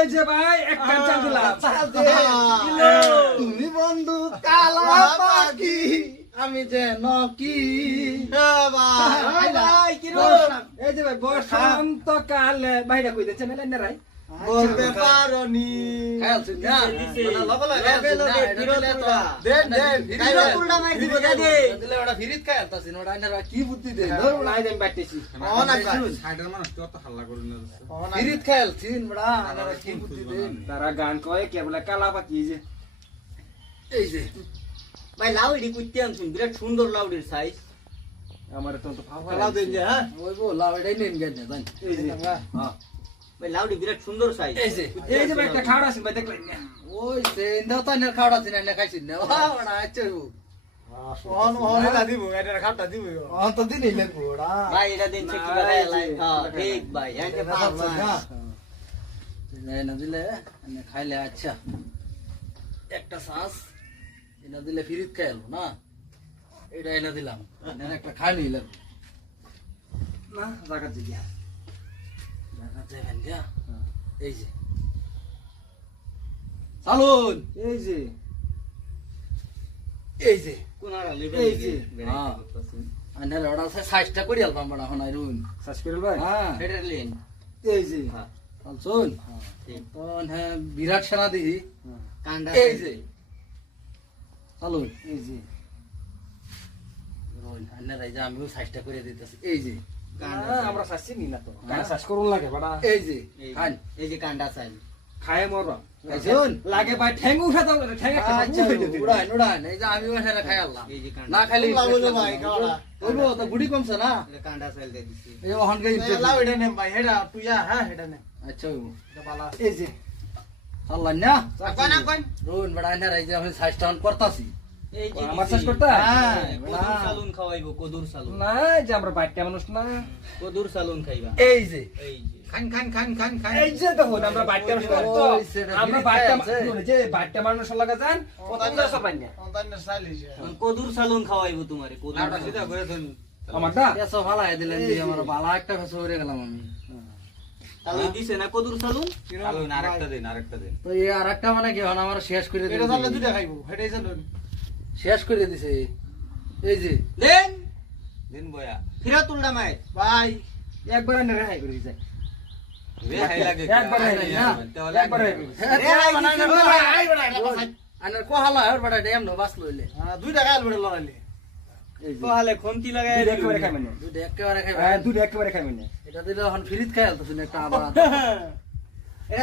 এই যে ভাই একটা চাল দিলাম তুমি বন্ধু কালা পাখি আমি যে নকি ভাই কি রে এই যে ভাই বসন্তকালে বাইরে কই দিচ্ছে মেলে না রাই বলতে পারোনি খেলছিস না মানে লগলা দেন ফিরিত উল্টা মার দিব দে দিলে ওটা ফিরিত খেলতাছিস ওটা আইনারা কি বুদ্ধি দে ধর নাই দেন বাইতেছি সাইডের মানুষ তো অত হাল্লা করে না ফিরিত খেলছিস বড়া আইনারা কি বুদ্ধি দে তারা গান কয় কে বলে কালা পাখি যে এই যে ভাই লাউডি কুইতে আনছুন বিরাট সুন্দর লাউডির সাইজ আমার তো ভাবা লাও দেন যে হ্যাঁ ওই বো লাউডাই নেন গেন জান এই যে হ্যাঁ ভাই লাউডি বিরাট সুন্দর সাইজ এই যে ভাই একটা খাড়া আছে ভাই দেখলেন না ওই সেন্দা তো না খাওয়াছিস না খাইছিস না ওড়া আচ্ছা অন অন দিব এটা খাটা দিব অন তো দিনই লাগবো ওড়া ভাই এটা দিন সে কি ভাই হ্যাঁ ঠিক ভাই একে পাস না দিলে না খাইলে আচ্ছা একটা শ্বাস এনা দিলে ফিরিত খাইলো না এটা এনে দিলাম না একটা খাই নিলাম না জায়গা দিয়া দেখাতে ভেন দিয়া এই যে চালুন এই যে এই যে কোনারা এই যে হ্যাঁ আন্ধার ওড়া সাইজটা করি আলবাম বড় হন আইরুন সার্চ করে ভাই হ্যাঁ ফেডার লেন এই যে চালছুন ঠিক তো হ্যাঁ বিরাট সেনা দিই কান্ডা এই যে চালুন এই যে রোন আন্ধার এই যে আমিও সাইজটা করে দিতেছি এই যে আমরা সার্চি নি না তো গান সার্চ করুন লাগে বড়া এই যে খান এই যে কান্ডা সাইজ খায় মরবা খাইছুন লাগে ভাই ঠ্যাং উঠা দাও ঠ্যাং একটা আচ্ছা উড়ান উড়ান এই যে আমিও সেটা খাই আল্লাহ এই যে কান্ডা না খাইলে লাউ দে ভাই খাওয়া বলবো তো বুড়ি কমছে না কান্ডা সাইজ দিয়ে দিছি এই ওহন কে লাউ এটা নে ভাই হেডা তুই যা হ্যাঁ হেডা নে আচ্ছা এটা বালা এই যে আল্লাহ না কোন কোন রোন বড় আন্ধার এই যে আমি সাইজটা অন করতাছি এই যে আমার সার্চ করতে হ্যাঁ কদুর সালুন খাওয়াইবো কদুর সালুন না যে আমরা বাইটা মানুষ না কদুর সালুন খাইবা এই যে এই যে খান খান খান খান খান এই যে দেখো আমরা বাইটা মানুষ না তো আমরা বাইটা মানুষ যে বাইটা মানুষ লাগা যান কত না সবাই না অন্তানের সাইলিশ কদুর সালুন খাওয়াইবো তোমারে কদুর লাউটা সিধা করে ধরুন আমারটা এসো ভালো দিলেন দিয়ে আমার ভালো একটা ফেসে হয়ে গেলাম আমি তাহলে দিছে না কদুর সালুন আলুন আরেকটা দিন তো এই আরেকটা মানে কি হন আমার শেষ করে এটা তাহলে দুইটা খাইবো হেডাই জানুন শেষ করে দিছে এই যে লেন দিন বয়া ফিরা তুলডা মাই ভাই একবার না রেহাই করে দিছে রে হাই লাগে একবার একবার আনার কোহালা আর বড় ড্যাম নো বাস লইলে দুইটা খাইল বড় লড়াইলে তাহলে খন্তি লাগাই একেবারে খাই মানে দুটো একেবারে খাই হ্যাঁ দুটো একেবারে খাই মানে এটা দিলে হন ফ্রিজ খাই আলতো একটা আবার